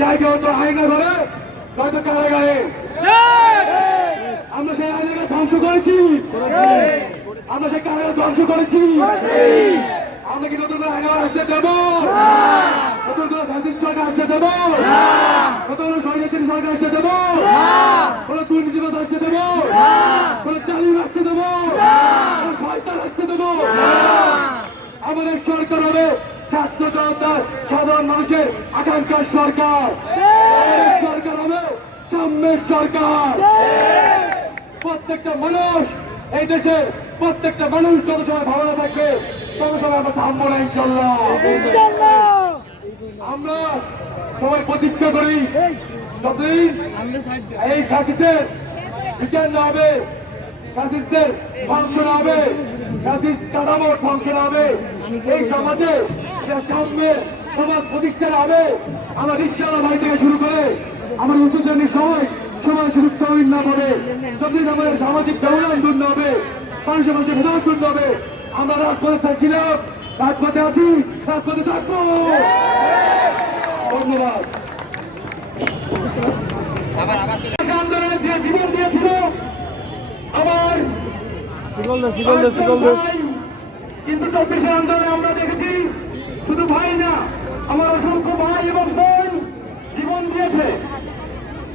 জায়গা তো আইনা ধরে হয়তো কারাগারে আমরা সেই আইনাকে ধ্বংস করেছি, আমরা সেই কারাগার ধ্বংস করেছি। আমরা কি নতুন করে আইনা আসতে দেবো? নতুন করে ফ্যাসিস্ট সরকার আসতে দেবো? নতুন করে স্বৈরাচারী সরকার আসতে দেবো? কোনো দুর্নীতিবাদ আসতে দেবো? কোনো চালিয়ে আসতে দেবো? কোনো শয়তান আসতে দেবো? আমাদের সরকার হবে ছাত্র জনতার সাধারণ মানুষের আকাঙ্ক্ষার সরকার। সরকার হবে সাম্যের সরকার। প্রত্যেকটা মানুষ, এই দেশের প্রত্যেকটা মানুষ যত সময় ভালো থাকবে তত সময় আমরা থামবো না ইনশাল্লাহ। আমরা সবাই প্রতিজ্ঞা করি যতদিন এই ফ্যাসিস্টের বিচার না হবে, ফ্যাসিস্টদের ধ্বংস না হবে, ফ্যাসিস্ট কাঠামোর ধ্বংস না হবে, এই সমাজে সাম্যের সমাজ প্রতিষ্ঠা হবে, আমার রিক্সাওয়ালা ভাই থেকে শুরু করে আমার উঁচু শ্রেণীর সবাই সমাজ সুযোগ চাউরিন না পাবে, যতদিন আমাদের সামাজিক ব্যবধান দূর না হবে, মানুষের মানুষের ভেদান দূর না হবে, আমরা রাজপথে থাকছিলাম, রাজপথে আছি, রাজপথে থাকবো। ধন্যবাদ। আন্দোলনে যে জীবন দিয়েছিল আমার কিন্তু 24 আন্দোলনে আমরা দেখেছি শুধু ভাই না, আমার অসংখ্য ভাই এবং বোন জীবন দিয়েছে।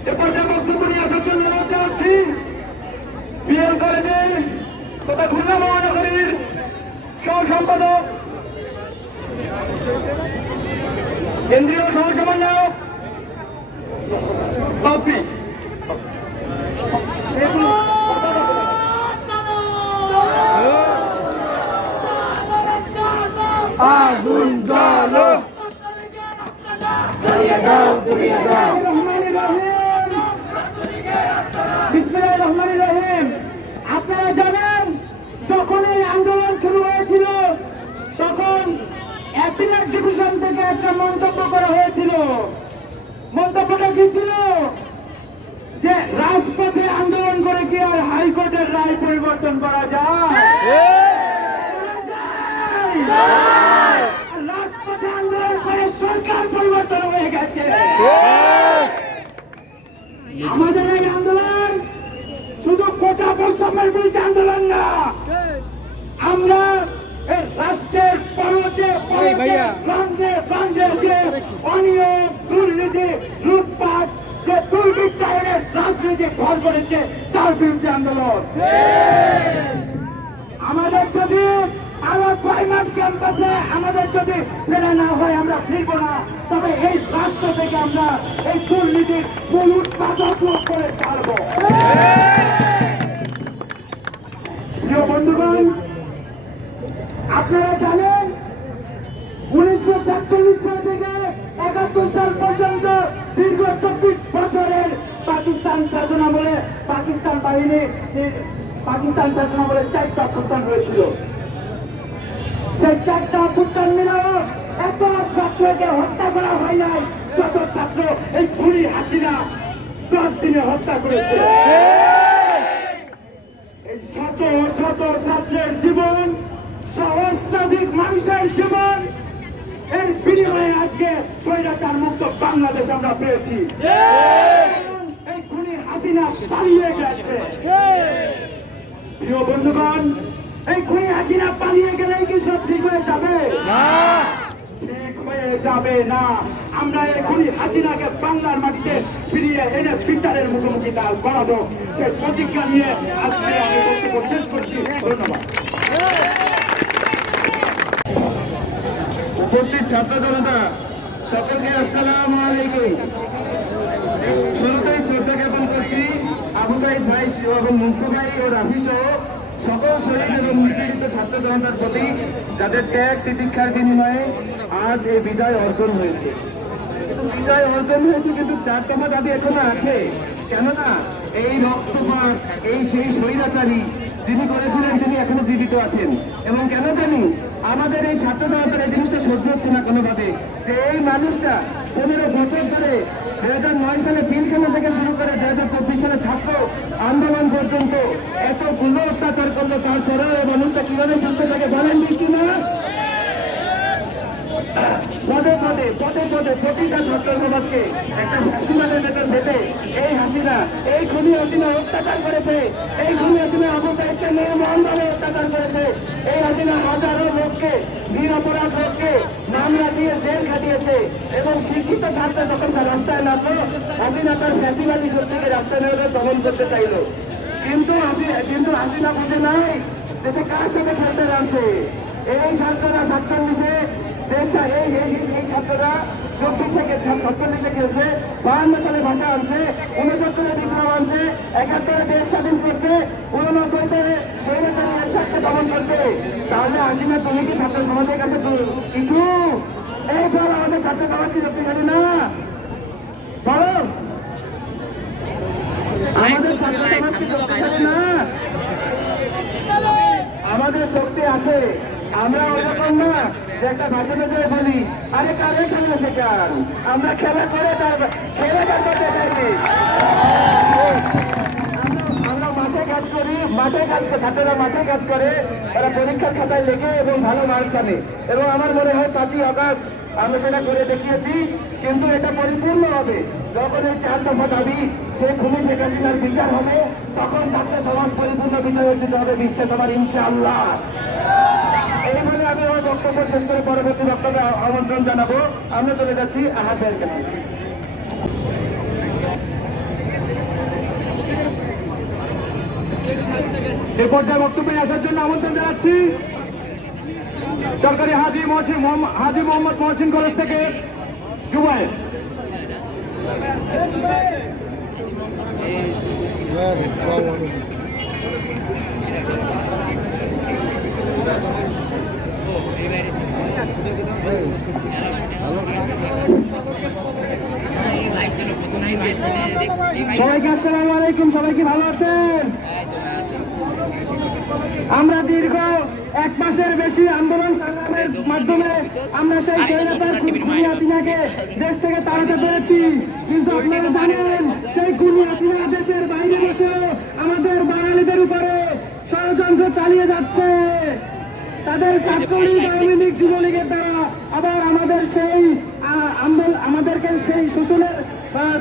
এ পর্যায়ে বক্তব্য নিয়ে আসার জন্য অনুরোধ জানাচ্ছি বিএল কলেজের তথা খুলনা মহানগরীর সহ সম্পাদক, কেন্দ্রীয় সহ সমন্বয়ক বাপি আগুন জ্বালো, জ্বালিয়ে দাও, পুড়িয়ে দাও। বিসমিল্লাহির রহমানির রহিম। আপনারা জানেন যখন এই আন্দোলন শুরু হয়েছিল তখন অ্যাপিলেট ডিভিশন থেকে একটা মন্তব্য করা হয়েছিল। মন্তব্যটা কি ছিল? যে রাজপথে আন্দোলন করে কি আর হাইকোর্টের রায় পরিবর্তন করা যায়? রাজপথে আন্দোলন করে সরকার পরিবর্তন হয়ে গেছে। আমাদের এই আন্দোলন শুধু কোটা বৈষম্যের বিরুদ্ধে আন্দোলন না, আমরা রাষ্ট্রের পরতে যে অনিয়ম, দুর্নীতি, লুটপাট, যে দুর্বৃত্তায়নের রাজনীতি ভর করেছে তার বিরুদ্ধে আন্দোলন। আমাদের যদি আরো 6 মাস ক্যাম্পাসে আমাদের যদি ফেরা না হয়, আমরা ফিরব না, তবে এই রাষ্ট্র থেকে আমরা এই দুর্নীতির মূল উৎপাদক করে ছাড়ব। প্রিয় বন্ধুগণ, আপনারা জানেন 1947 সাল থেকে 71 সাল পর্যন্ত দীর্ঘ 24 বছরের পাকিস্তান শাসনামলে পাকিস্তান বাহিনী পাকিস্তান শাসনামলে 4টা অভ্যুত্থান হয়েছিল। সেই 4টা অভ্যুত্থান মিলেও এত ছাত্রকে হত্যা করা হয় নাই যত ছাত্র এই খুনি হাসিনা 10 দিনে হত্যা করেছে। এই শত শত ছাত্রের জীবন, সহস্রাধিক মানুষের জীবন, এর বিনিময়ে আজকে স্বৈরাচার মুক্ত বাংলাদেশ আমরা পেয়েছি। এই খুনি হাসিনা পালিয়ে গেছে। প্রিয় বন্ধুগণ, এই খুনি হাসিনা পালিয়ে গেলেই কি সব ঠিক হয়ে যাবে? ঠিক হয়ে যাবে না। আমরা এই খুনি হাসিনাকে বাংলার মাটিতে ফিরিয়ে এনে বিচারের মুখোমুখি দাঁড় করাবো, সেই প্রতিজ্ঞা নিয়ে আজকে আমি বক্তব্য শেষ করছি। ধন্যবাদ। উপস্থিত ছাত্র জনতা সকলকে আসসালামু আলাইকুম। শুরুতেই শ্রদ্ধা জ্ঞাপন করছি আবু সাইদ ভাই এবং মুন্টু ভাই ও রাফি সহ সকল শহীদ এবং নিপীড়িত ছাত্র জনতার প্রতি যাদের ত্যাগ তিতিক্ষার বিনিময়ে আজ এই বিজয় অর্জন হয়েছে। বিজয় অর্জন হয়েছে, কিন্তু তার তোমার দাবি এখনো আছে। কেননা এই রক্তপাত, এই সেই স্বৈরাচারী যিনি করেছিলেন তিনি এখনো জীবিত আছেন। এবং কেন জানি আমাদের এই ছাত্র জনতার এই জিনিসটা সহ্য হচ্ছে না কোনোভাবে, যে এই মানুষটা 15 বছর ধরে 2009 সালে পিলখানা থেকে শুরু করে 2024 সালে ছাত্র আন্দোলন পর্যন্ত এতগুলো অত্যাচার করলো, তারপরেও এই মানুষটা কিভাবে সুস্থ থাকে বলেন কিনা? পদে পদে পদে পদে প্রতিটা ছাত্র সমাজকে একটা ফ্যাসিবাদের ভেতর ফেলে এই হাসিনা, এই খুনি হাসিনা অত্যাচার করেছে, এই খুনি হাসিনা আবু সাইদকে নির্মমভাবে অত্যাচার করেছে। এই হাসিনা হাজারো লোককে, নিরপরাধ লোককে মামলা দিয়ে জেল খাটিয়েছে এবং শিক্ষিত ছাত্র যখন রাস্তায় নামলো, হাসিনা তার ফ্যাসিবাদী শক্তিকে রাস্তায় নেমে দমন করতে চাইলো। কিন্তু হাসিনা বুঝে নাই দেশে কার সাথে খেলতে নামছে। এই ছাত্ররা 47-এ এই ছাত্ররা 46-এ খেলছে, 52 সালে ভাষা আনছে, 69-এ বিপ্লব আনছে, 71-এ দেশ স্বাধীন করছে, 89-তে স্বৈরাচারী এরশাদকে দমন করছে। তাহলে হাসিনা তুমি কি ছাত্র সমাজের কাছে কিছু? এই বল আমাদের ছাত্র সমাজ কি শক্তিশালী না? বলো আমাদের ছাত্র সমাজ কি শক্তিশালী না? আমাদের শক্তি আছে। আমরা ওরকম না যে একটা ভাষণে যে বলি আরে কারে খেলা শেখান, আমরা খেলা করে তারপর দেখাইনি। আমরা মাঠে কাজ করি, ছাত্ররা মাঠে কাজ করে, তারা পরীক্ষার খাতায় লেগে এবং ভালো মার্কস আনে। এবং আমার মনে হয় 5ই আগস্ট আমরা সেটা করে দেখিয়েছি। কিন্তু এটা পরিপূর্ণ হবে যখন এই 4 দফা দাবি সেই খুনি শেখ হাসিনার বিচার হবে, তখন ছাত্র সমাজ পরিপূর্ণ বিজয় অর্জিত হবে বিশ্বাস আমার ইনশাআল্লাহ। এইভাবে আমি আমার বক্তব্য শেষ করে পরবর্তী বক্তব্যে আমন্ত্রণ জানাবো। আমরা চলে যাচ্ছি আহাদ ভাইয়ের কাছে। এ পর্যায়ে বক্তব্যে আসার জন্য আমন্ত্রণ জানাচ্ছি সরকারি হাজি মোহাম্মদ মহসিন কলেজ থেকে জুবায়ের। সবাইকে আসসালামু আলাইকুম। সবাই কি ভালো আছেন? আমরা দীর্ঘ 1 মাসের বেশি আন্দোলন সংগ্রামের মাধ্যমে আমরা সেই স্বৈরাচার খুনি হাসিনাকে দেশ থেকে তাড়াতে পেরেছি। কিন্তু আপনারা জানেন সেই খুনি হাসিনা দেশের বাইরে বসেও আমাদের বাঙালিদের উপরে ষড়যন্ত্র চালিয়ে যাচ্ছে। তাদের ছাত্রলীগ, আওয়ামী লীগ, যুবলীগের দ্বারা আবার আমাদের সেই আমাদেরকে সেই শোষণের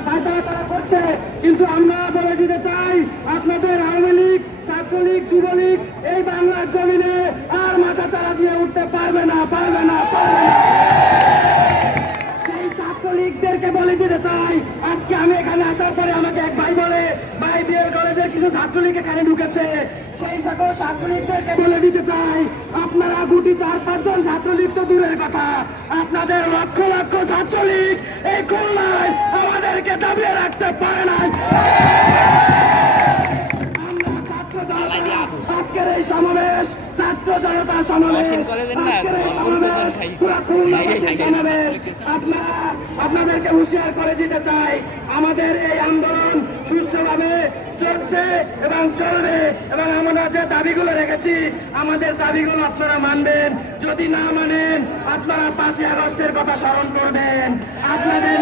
পায়তারা তারা করছে। কিন্তু আমরা বলে দিতে চাই আপনাদের আওয়ামী লীগ, ছাত্রলীগ, যুবলীগ এই বাংলার জমিনে আর মাথা চারা দিয়ে উঠতে পারবে না। সেই ছাত্রলীগদেরকে বলে দিতে চাই, আজকে আমি এখানে আসার পরে আমাকে এক ভাই বলে, ভাই বিএল কলেজের কিছু ছাত্রলীগ এখানে ঢুকেছে। সেই সকল ছাত্রলীগদেরকে বলে দিতে চাই, আপনারা গুটি 4-5 জন ছাত্রলীগ তো দূরের কথা, আপনাদের লক্ষ লক্ষ ছাত্রলীগ এই খুলনায় আমাদেরকে দাবিয়ে রাখতে পারে না। আজকের এই সমাবেশ ছাত্র জনতা সমাবেশ, আজকের এই সমাবেশ পুরা খুলনাবাসীর সমাবেশ। আপনাদেরকে হুঁশিয়ার করে দিতে চাই, আমাদের এই আন্দোলন সুষ্ঠুভাবে চলছে এবং চলবে, এবং আমরা যে দাবিগুলো রেখেছি আমাদের দাবিগুলো আপনারা মানবেন। যদি না মানেন আপনারা 5ই আগস্টের কথা স্মরণ করবেন। আপনাদের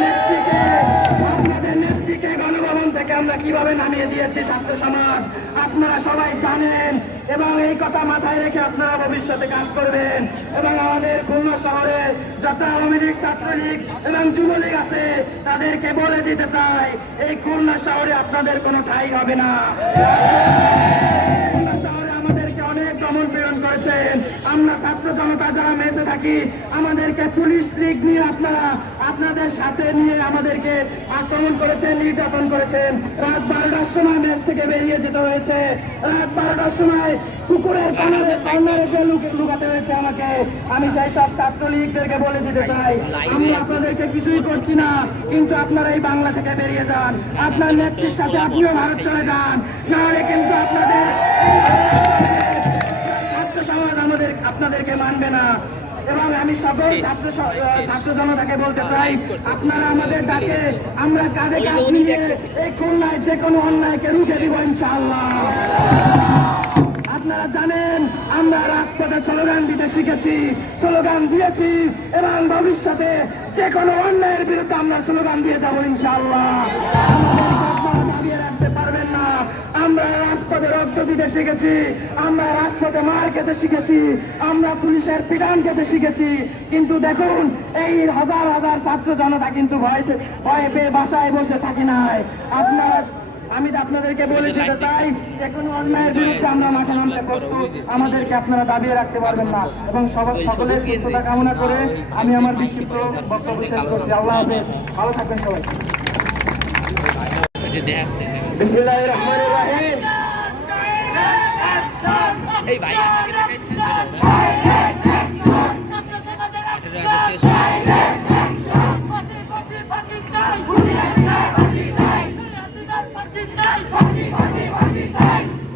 নেত্রীকে গণভবন থেকে আমরা কিভাবে নামিয়ে দিয়েছি ছাত্র সমাজ আপনারা সবাই জানেন, এবং এই কথা মাথায় রেখে আপনারা ভবিষ্যতে কাজ করবেন। এবং আমাদের খুলনা শহরে যত আওয়ামী লীগ, ছাত্রলীগ এবং যুবলীগ আছে তাদেরকে বলে দিতে চাই, এই খুলনা শহরে আপনাদের কোনো ঠাঁই হবে না। খুলনা শহরে আমাদেরকে অনেক দমন পীড়ন করেছেন। আমরা ছাত্র জনতা যারা মেসে থাকি আমাদেরকে পুলিশ লীগ নিয়ে আপনাদের সাথে নিয়ে আমাদেরকে আক্রমণ করেছেন, নির্যাতন করেছেন। রাত 12টার সময় মেস থেকে বেরিয়ে যেতে হয়েছে। রাত 12টার সময় পুকুরের কর্নারে যে লুকাতে হয়েছে আমাকে। আমি সেই সব ছাত্রলীগদেরকে বলে দিতে চাই, আমি আপনাদেরকে কিছুই করছি না, কিন্তু আপনারা এই বাংলা থেকে বেরিয়ে যান। আপনার নেত্রীর সাথে আপনিও ভারত চলে যান, নাহলে কিন্তু আপনাদের ছাত্র সমাজ আপনাদেরকে মানবে না। এবং আমি সকল ছাত্র জনতাকে বলতে চাই, আপনারা আমাদের ডাকে আমরা কাঁধে কাঁধ মিলিয়ে এই খুলনায় যে কোনো অন্যায়কে রুখে দিব ইনশাআল্লাহ। আপনারা জানেন আমরা রাজপথে স্লোগান দিতে শিখেছি, স্লোগান দিয়েছি, এবং ভবিষ্যতে যে কোনো অন্যায়ের বিরুদ্ধে আমরা স্লোগান দিয়ে যাবো ইনশাআল্লাহ। আমাদেরকে আপনারা দাবিয়ে রাখতে পারবেন না। আমরা রাজপথে রক্ত দিতে শিখেছি, আমরা রাজপথে মার খেতে শিখেছি, আমরা পুলিশের পিটান খেতে শিখেছি। কিন্তু দেখুন, এই হাজার হাজার ছাত্র জনতা কিন্তু ভয় পেয়ে বাসায় বসে থাকে নাই। আমি আপনাদেরকে বলে দিতে চাই, যে কোনো অন্যায়ের বিরুদ্ধে আমরা মাঠে নামতে প্রস্তুত। আমাদেরকে আপনারা দাবিয়ে রাখতে পারবেন না। এবং সকলের সুস্থতা কামনা করে আমি আমার বিক্ষিপ্ত বক্তব্য শেষ করছি। আল্লাহ হাফেজ, ভালো থাকবেন সবাই। বিসমিল্লাহির রহমানির রহিম। এই ভাই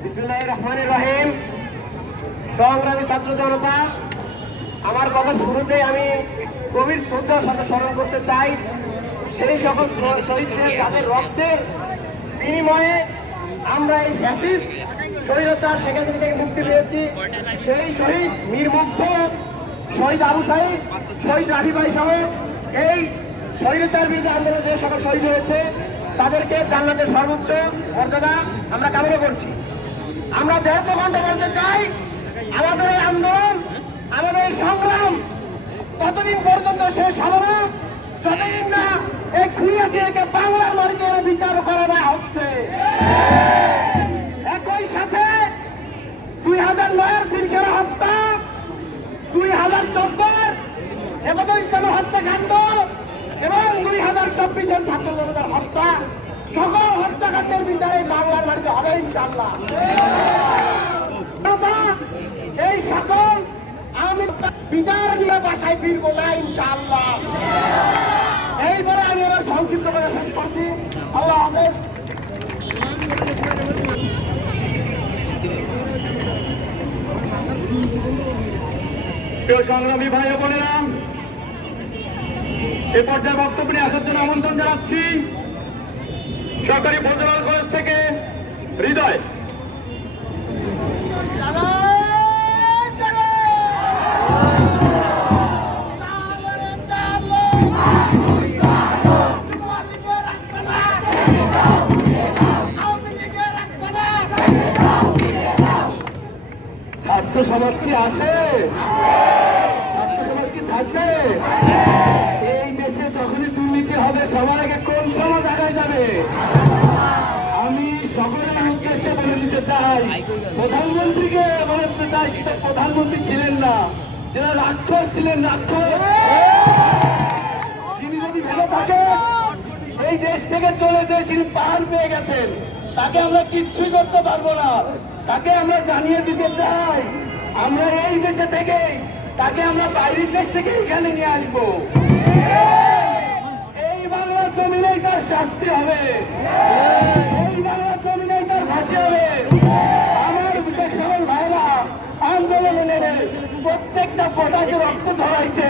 বিসমিল্লাহির রহমানির রহিম। সংগ্রামী ছাত্র জনতা, আমার কথা শুরুতেই আমি গভীর শ্রদ্ধার সাথে স্মরণ করতে চাই সেই সকল শহীদদের যাদের রক্তের বিনিময়ে আমরা এই ফ্যাসিস্ট স্বৈরাচার শেখ হাসিনা থেকে মুক্তি পেয়েছি। সেই শহীদ মীর মুগ্ধ, শহীদ আবু সাইদ, শহীদ রাফি ভাই সহ এই স্বৈরাচার বিরুদ্ধে আন্দোলনে যে সকল শহীদ হয়েছে তাদেরকে জান্নাতের সর্বোচ্চ মর্যাদা আমরা কামনা করছি। আমরা দেড় ঘন্টা বলতে চাই, আমাদের এই আন্দোলন, আমাদের এই সংগ্রাম ততদিন পর্যন্ত শেষ হবে না যতদিন না এই খুনিয়াকে বাংলার মাটিতে বিচার করা না হচ্ছে। একই সাথে 2009-এর পিলখানা হত্যা, 2014 হেফাজত ইসলামের হত্যাকাণ্ড এবং 2024-এর ছাত্র জনতার হত্যা, সকল হত্যাকাণ্ডের বিচারে বাংলার মাটিতে হবে ইনশাআল্লাহ। এই সকল আমি বিচার নিয়ে বাসায় ফিরবো না ইনশাআল্লাহ। এই বলে আমি আমার সংক্ষিপ্ত করে শেষ করছি। আল্লাহ হাফেজ। প্রিয় সংগ্রামী ভাই ও বোনেরা, এ পর্যায়ে বক্তব্য নিয়ে আসার জন্য আমন্ত্রণ জানাচ্ছি সরকারি ফজলুল কলেজ থেকে হৃদয়। ছাত্র সমাজ কি আছে? ছাত্র সমাজ কি থাকবে? এই দেশে যখনই দুর্নীতি হবে সবার আগে কোন সমাজ আগায় যাবে? আমি সকলের উদ্দেশ্যে বলে দিতে চাই, প্রধানমন্ত্রীকে বলে দিতে চাই, সেটা প্রধানমন্ত্রী ছিলেন না, সেটা রাক্ষস ছিলেন, রাক্ষস। তিনি যদি ভেবে থাকে এই দেশ থেকে চলে যে তিনি পার পেয়ে গেছেন, তাকে আমরা কিচ্ছুই করতে পারবো না। তাকে আমরা জানিয়ে দিতে চাই, আমরা এই দেশে থেকে তাকে আমরা বাইরের দেশ থেকে এখানে নিয়ে আসবো। এই বাংলার জমিনেই তার শাস্তি হবে, এই বাংলার জমিনেই তার ফাঁসি হবে। আমার যে সকল ভাইরা আন্দোলনে নেমে প্রত্যেকটা ফোটাকে রক্ত ঝরাইছে,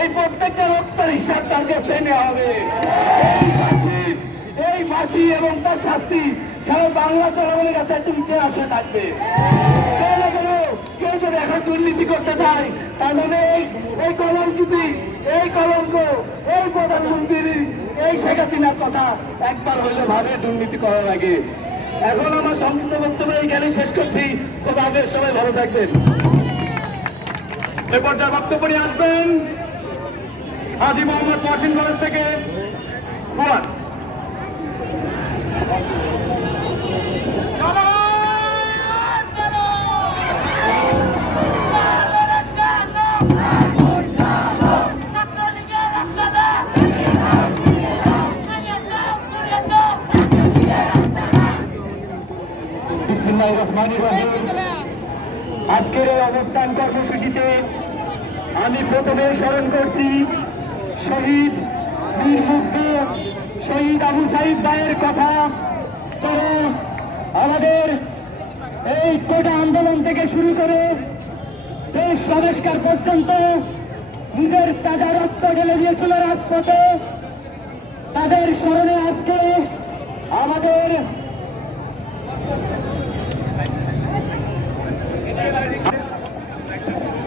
এই প্রত্যেকটা রক্তের হিসাব তার কাছে নেওয়া হবে। এই ফাঁসি এবং তার শাস্তি সারা বাংলা জনগণের কাছে একটা ইতিহাস হয়ে থাকবে। কেউ যদি এখন দুর্নীতি করতে চায়, তার মানে এই কলঙ্কিতি, এই কলঙ্ক, এই প্রধানমন্ত্রীর, এই শেখ হাসিনার কথা একবার হইলে ভাবে দুর্নীতি করার আগে। এখন আমার সংক্ষিপ্ত বক্তব্য এইখানে শেষ করছি। খোদা হাফেজ, সবাই ভালো থাকবেন। এ পর্যায়ে বক্তব্য নিয়ে আসবেন হাজী মোহাম্মদ মহসিন কলেজ থেকে ফুয়াদ। বিসমিল্লাহির রহমানির রহিম। আজকের এই অবস্থান কর্মসূচিতে আমি প্রথমে স্মরণ করছি শহীদ বীর মুগ্ধ শহীদ আবু সাইদ ভাইয়ের কথা। চলো আমাদের এই কোটা আন্দোলন থেকে শুরু করে দেশ সংস্কার পর্যন্ত নিজের তাজা রক্ত ঢেলে দিয়েছিল রাজপথে, তাদের স্মরণে আজকে আমাদের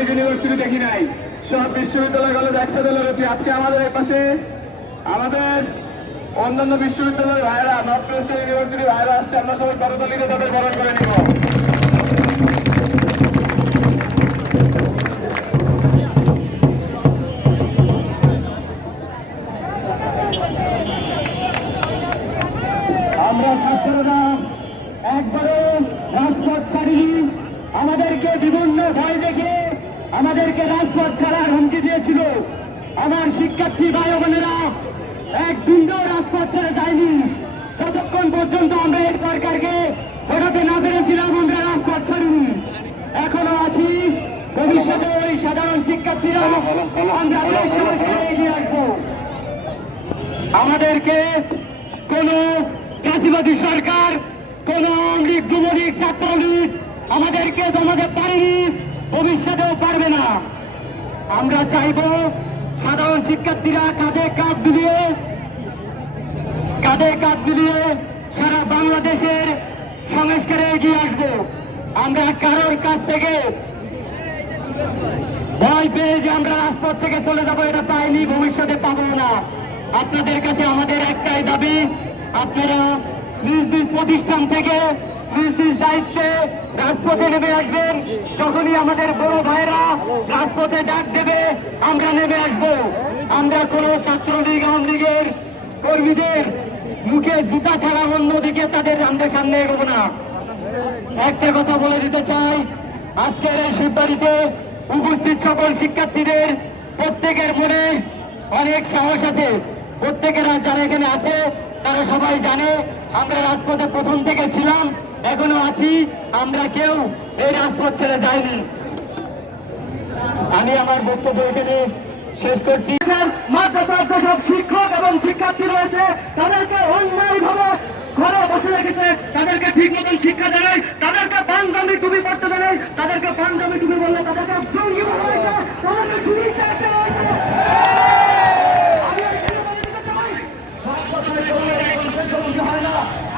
ইউনিভার্সিটি দেখি নাই, সব বিশ্ববিদ্যালয় কলেজ একসাথে লড়েছি। আজকে আমাদের এই পাশে আমাদের অন্যান্য বিশ্ববিদ্যালয়ের ভাইরা, নর্থ ওয়েস্ট ইউনিভার্সিটি ভাইরা আসছে, আমরা সবাই করতালিতে তাদের বরণ করে নিব। আমরা ছাত্ররা একবারও রাজপথ ছাড়িনি। আমাদেরকে বিভিন্ন ভয় দেখে আমাদেরকে রাজপথ ছাড়ার হুমকি দিয়েছিল। আমার শিক্ষার্থী ভাই বোনেরা এক বিন্দু রাজপথ ছেড়ে যায়নি। যতক্ষণ পর্যন্ত আমরা এই সরকারকে হটাতে না পেরেছিলাম, আমরা রাজপথ ছাড়িনি। এখনো আছি। ভবিষ্যতে ওই সাধারণ শিক্ষার্থীরা আমরা দেশ সংস্কারে এগিয়ে আসবো। আমাদেরকে কোন জাতিবাদী সরকার, কোন আওয়ামী লীগ, যুবলীগ, ছাত্রলীগ আমাদেরকে জমাতে পারেনি, ভবিষ্যতেও পারবে না। আমরা চাইব সাধারণ শিক্ষার্থীরা কাঁধে কাঁধ মিলিয়ে সারা বাংলাদেশের সংস্কারে এগিয়ে আসবো। আমরা কারোর কাছ থেকে ভয় পেয়ে যে আমরা রাজপথ থেকে চলে যাবো এটা পাইনি, ভবিষ্যতে পাবো না। আপনাদের কাছে আমাদের একটাই দাবি, আপনারা নিজ নিজ প্রতিষ্ঠান থেকে নিজ নিজ দায়িত্বে রাজপথে নেমে আসবেন। যখনই আমাদের বড় ভাইরা রাজপথে ডাক দেবে আমরা নেমে আসবো। আমরা কোনো ছাত্রলীগ, আওয়ামী লীগের কর্মীদের মুখে জুতা ছাড়া অন্য দিকে তাদের আমরা সামনে এগোবো না। একটা কথা বলে দিতে চাই, আজকের এই শিববাড়িতে উপস্থিত সকল শিক্ষার্থীদের প্রত্যেকের মনে অনেক সাহস আছে। প্রত্যেকেরা যারা এখানে আছে তারা সবাই জানে আমরা রাজপথে প্রথম থেকে ছিলাম, এখনো আছি। আমরা কেউ এই রাজপথ ছেড়ে যাইনি। আমি আমার বক্তব্য এখানে শেষ করছি। মাদ্রাসার যেসব শিক্ষক এবং শিক্ষার্থী রয়েছে তাদেরকে অন্যায়ভাবে ঘরে বসে রেখেছে, তাদেরকে ঠিক মতন শিক্ষা দেয়, তাদেরকে পাঞ্জাবি টুপি পড়তে দেয়, তাদেরকে পাঞ্জাবি টুপি বললে তাদেরকে জঙ্গি বলা হয়েছে, তাদেরকে চুরি চাইতে হয়েছে।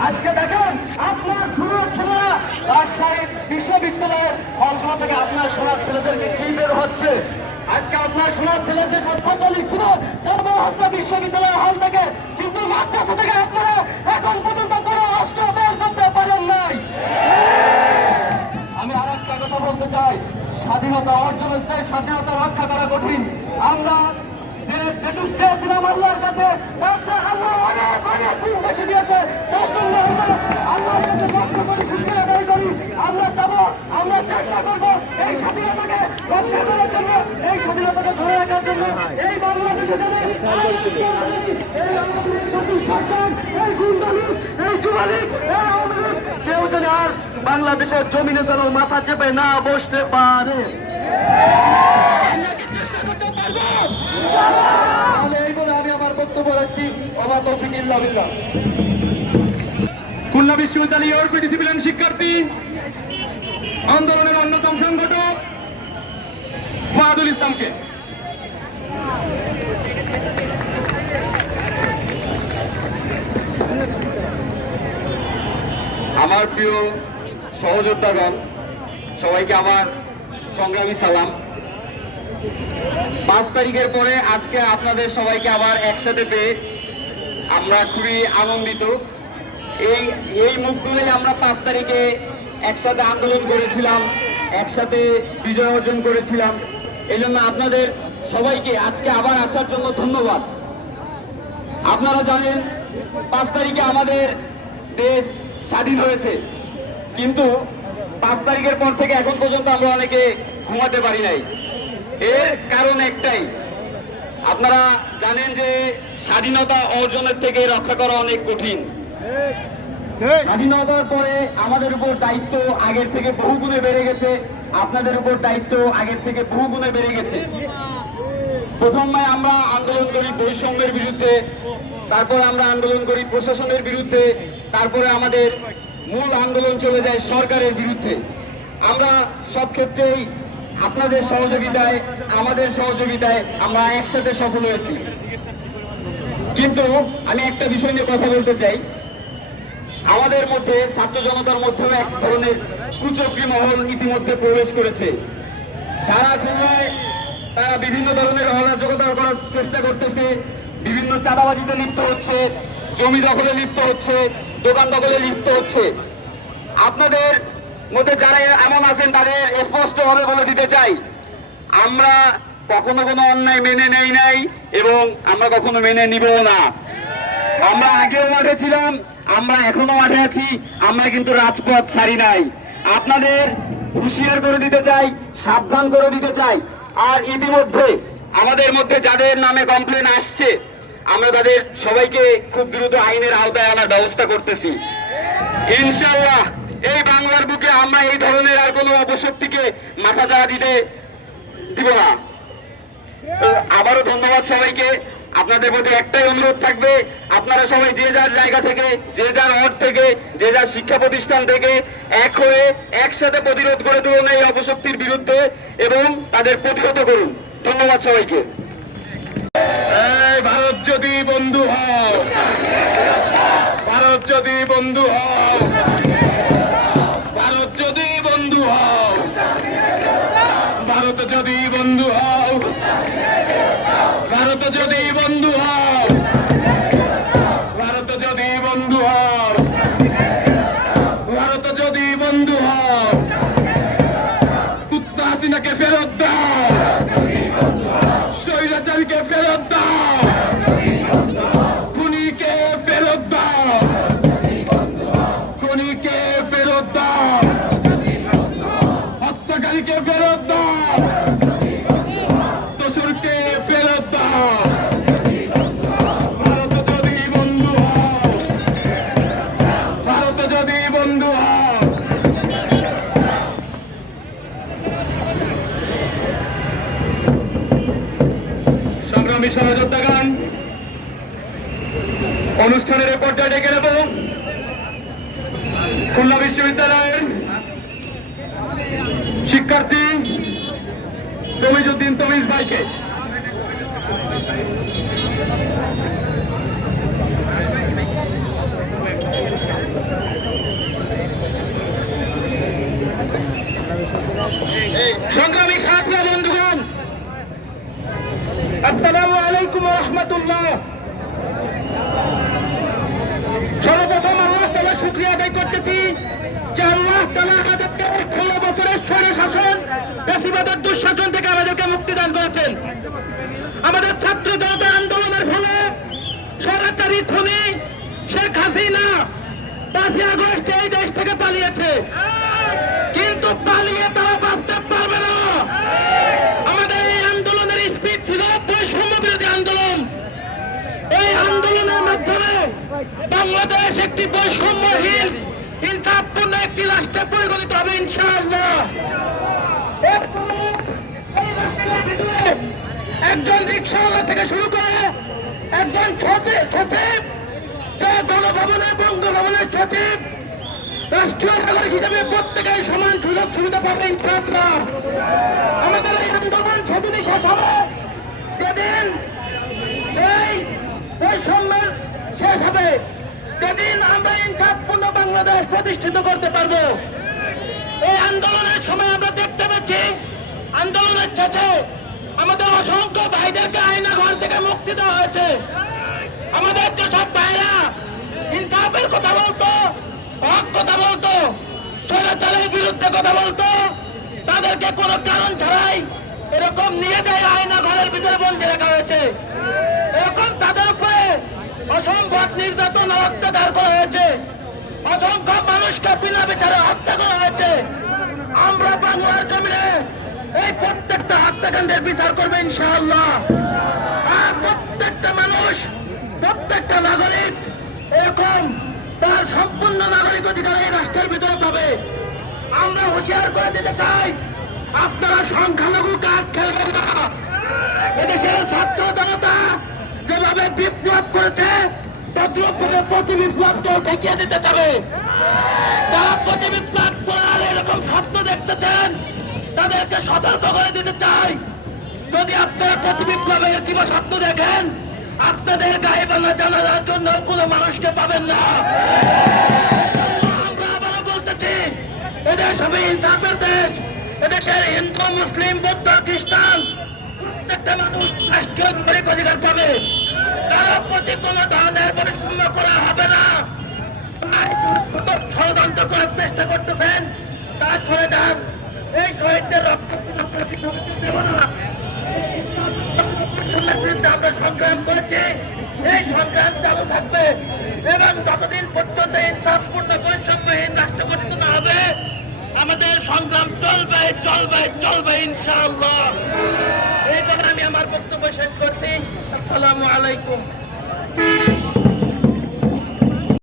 আজকে দেখেন আপনার সুরজ ছেলেরা রাজশাহী বিশ্ববিদ্যালয়ের হলগুলো থেকে আপনার সমাজ ছেলেদেরকে কি বের হচ্ছে। আজকে আপনার সমাজ ছেলে যে সব ছাত্রলীগ ছিল তার হচ্ছে বিশ্ববিদ্যালয়ের হল থেকে, কিন্তু মাদ্রাসা থেকে আপনারা এখন পর্যন্ত কোনো অস্ত্র বের করতে পারেন নাই। আমি আর একটা কথা বলতে চাই, স্বাধীনতা অর্জনের চেয়ে স্বাধীনতা রক্ষা করা কঠিন। আমরা যেটুক চেয়েছিলাম আল্লাহর কাছে তার চেয়ে আল্লাহ অনেক অনেক গুণ বেশি দিয়েছে। তার জন্য আমরা আল্লাহর কাছে কষ্ট করি, শুকরিয়া আদায় করি। আমরা যাবো, আমরা চেষ্টা করবো এই স্বাধীনতাকে রক্ষা করার জন্য, এই স্বাধীনতাকে ধরে রাখার জন্য। এই বাংলাদেশে যেন এই সরকার, এই গুন্ডালি, এই যুবলীগ, এই আওয়ামী লীগ কেউ যেন আর বাংলাদেশের জমিনে যেন মাথা চেপে না বসতে পারে। তাহলে এই বলে আমি আমার বক্তব্য রাখছি। ওমা তৌফিক ইল্লা বিল্লাহ। খুলনা বিশ্ববিদ্যালয় ওরপিটি সিভিলিয়ান শিক্ষার্থী আন্দোলনের অন্যতম সংগঠক ফাহাদুল ইসলামকে আমার প্রিয় সহযোদ্ধাগণ, সবাইকে আমার সংগ্রামী সালাম। 5 তারিখের পরে আজকে আপনাদের সবাইকে আবার একসাথে পেয়ে আমরা খুবই আনন্দিত। এই মুখগুলোই আমরা 5 তারিখে একসাথে আন্দোলন করেছিলাম, একসাথে বিজয় অর্জন করেছিলাম। এই জন্য আপনাদের সবাইকে আজকে আবার আসার জন্য ধন্যবাদ। আপনারা জানেন 5 তারিখে আমাদের দেশ স্বাধীন হয়েছে, কিন্তু 5 তারিখের পর থেকে এখন পর্যন্ত আমরা অনেকে ঘুমাতে পারি নাই। এর কারণ একটাই, আপনারা জানেন যে স্বাধীনতা অর্জনের থেকে রক্ষা করা অনেক কঠিন। স্বাধীনতার পরে আমাদের উপর দায়িত্ব আগের থেকে বহুগুণে বেড়ে গেছে, আপনাদের উপর দায়িত্ব আগের থেকে বহুগুণে বেড়ে গেছে। প্রথমে আমরা আন্দোলন করি বৈষম্যের বিরুদ্ধে, তারপর আমরা আন্দোলন করি প্রশাসনের বিরুদ্ধে, তারপরে আমাদের মূল আন্দোলন চলে যায় সরকারের বিরুদ্ধে। আমরা সব ক্ষেত্রেই আপনাদের সহযোগিতায়, আমাদের সহযোগিতায় আমরা একসাথে সফল হয়েছি। কিন্তু আমি একটা বিষয় নিয়ে কথা বলতে চাই, আমাদের মধ্যে ছাত্র জনতার মধ্যেও এক ধরনের কুচক্রী মহল ইতিমধ্যে প্রবেশ করেছে। সারা সময় তারা বিভিন্ন ধরনের অরাজকতা করার চেষ্টা করতেছে, বিভিন্ন চাঁদাবাজিতে লিপ্ত হচ্ছে, জমি দখলে লিপ্ত হচ্ছে, দোকান দখলে লিপ্ত হচ্ছে। আপনাদের মধ্যে যারা এমন আছেন তাদের স্পষ্টভাবে বলে দিতে চাই, আমরা কখনো কোনো অন্যায় মেনে নেই নাই এবং আমরা কখনো মেনে নিবও না। আমরা আগেও মাঠে ছিলাম, আমরা এখনো মাঠে আছি, আমরা কিন্তু রাজপথ ছাড়ি নাই। আপনাদের হুঁশিয়ার করে দিতে চাই, সাবধান করে দিতে চাই। আর ইতিমধ্যে আমাদের মধ্যে যাদের নামে কমপ্লেন আসছে, আমরা তাদের সবাইকে খুব দ্রুত আইনের আওতায় আনার ব্যবস্থা করতেছি ইনশাআল্লাহ। এই বাংলার বুকে আমরা এই ধরনের আর কোনো অপশক্তিকে মাথাচাড়া দিতে দিব না। আবারও ধন্যবাদ সবাইকে। আপনাদের প্রতি একটাই অনুরোধ থাকবে, আপনারা সবাই যে যার জায়গা থেকে, যে যার মঠ থেকে, যে যার শিক্ষা প্রতিষ্ঠান থেকে এক হয়ে একসাথে প্রতিরোধ গড়ে তুলুন এই অপশক্তির বিরুদ্ধে এবং তাদের প্রতিহত করুন। ধন্যবাদ সবাইকে। ভারত যদি বন্ধু হও, ভারত যদি বন্ধু হও, ভারত যদি বন্ধু হও, ভারত যদি বন্ধু হও, ভারত যদি বন্ধু হও, ভারত যদি বন্ধু হও, ভারত যদি বন্ধু হও, কুত্তা হাসিনাকে ফেরত দাও, স্বৈরাচারীকে ফেরত দাও, খুনিকে ফেরত দাও, খুনিকে ফেরত দাও, হত্যাকারীকে ফেরত দাও, দোসরকে ফেরত দাও। ভারত যদি বন্ধু হও, ভারত যদি বন্ধু হও। সংগ্রামী সহযোদ্ধাগণ, অনুষ্ঠানের এ পর্যায়ে ডেকে নেব খুলনা বিশ্ববিদ্যালয়ের শিক্ষার্থী তমিজউদ্দিন তমিজ ভাইকে। সংগ্রামী ছাত্র বন্ধুগণ, আসসালামু আলাইকুম ওয়া রাহমাতুল্লাহ। সর্বপ্রথম আল্লাহ তাআলা শুকরিয়া আদায় করতেছি যে আল্লাহ তাআলা আমাদেরকে 18 বছরের স্বৈর শাসন, ফ্যাসিবাদের দুঃশাসন থেকে আমাদেরকে মুক্তি দান করেছেন। আমাদের ছাত্র জনতা আন্দোলনের ফলে স্বৈরাচারী খুনি শেখ হাসিনা 5 আগস্ট এই দেশ থেকে পালিয়েছে, কিন্তু পালিয়ে তারা বাঁচতে পারবে না। আমাদের এই আন্দোলনের স্পিড ছিল বৈষম্য বিরোধী আন্দোলন। এই আন্দোলনের মাধ্যমে বাংলাদেশ একটি বৈষম্যহীন, ইনসাফপূর্ণ একটি রাষ্ট্রে পরিগণিত হবে ইনশাআল্লাহ। একজন রিকশাওয়ালা থেকে শুরু করে একজন সচিব, যে গণভবনের বঙ্গভবনের সচিব, রাষ্ট্রীয় নাগরিক হিসেবে প্রত্যেকের সমান সুযোগ সুবিধা পাবে ইনশাআল্লাহ। আমাদের এই আন্দোলন সেদিনই শেষ হবে যেদিন এই বৈষম্যের শেষ হবে, যেদিন আমরা ইনসাফপূর্ণ বাংলাদেশ প্রতিষ্ঠিত করতে পারবো। এই আন্দোলনের সময় আমরা দেখতে পাচ্ছি আন্দোলনের শেষে আমাদের অসংখ্য ভাইদেরকে আয়না ঘর থেকে মুক্তি দেওয়া হয়েছে। আমাদের যেসব ভাইরা ইনসাফের কথা বলতো, হক কথা বলতো, স্বৈরাচারের বিরুদ্ধে কথা বলতো, তাদেরকে কোনো কারণ ছাড়াই এরকম নিয়ে যায় আয়না ঘরের ভিতরে বন্ধ রাখা হয়েছে। এরকম তাদের উপরে অসম্ভব নির্যাতন ও অত্যাচার করা হয়েছে। অসংখ্য মানুষকে বিনা বিচারে হত্যা করা হয়েছে। আমরা বাংলার জমিনে এই প্রত্যেকটা হত্যাকাণ্ডের বিচার করবো ইনশাআল্লাহ। আর প্রত্যেকটা মানুষ, প্রত্যেকটা নাগরিক এরকম তার সম্পূর্ণ নাগরিক অধিকার এই রাষ্ট্রের ভিতরে পাবে। আমরা হুঁশিয়ার করে দিতে চাই, আপনারা সংখ্যালঘু কাজ খেলবেন না। এদেশের ছাত্র জনতা যেভাবে বিপ্লব করেছে, তদ্রুপভাবে প্রতি বিপ্লবকেও ঠেকিয়ে দিতে চাবে। যারা প্রতি বিপ্লব করার এরকম স্বপ্ন দেখতেছেন, তাদেরকে সতর্ক করে দিতে চাই, যদি আপনারা প্রতি বিপ্লবের জীব স্বপ্ন দেখেন, আপনাদের গায়ে বাংলা জানার জন্য কোনো মানুষকে পাবেন না। আমরা আবারও বলতেছি, এদেশ হবে ইনসাফের দেশ। এদেশের হিন্দু, মুসলিম, বৌদ্ধ, খ্রিস্টান প্রত্যেকটা মানুষ রাষ্ট্রীয় নাগরিক অধিকার পাবে। তার প্রতি কোনো ধরনের বৈষম্য করা হবে না। ষড়যন্ত্র করার চেষ্টা করতেছেন, তা সরে যান। এই শহীদদের রক্ত দেব না। আমরা সংগ্রাম করেছি, এই সংগ্রাম চালু থাকবে এবং যতদিন পর্যন্ত ইনসাফপূর্ণ বৈষম্যহীন রাষ্ট্র গঠিত না হবে আমাদের সংগ্রাম চলবে চলবে চলবে ইনশাআল্লাহ। এই বলে আমি আমার বক্তব্য শেষ করছি। আসসালামু আলাইকুম।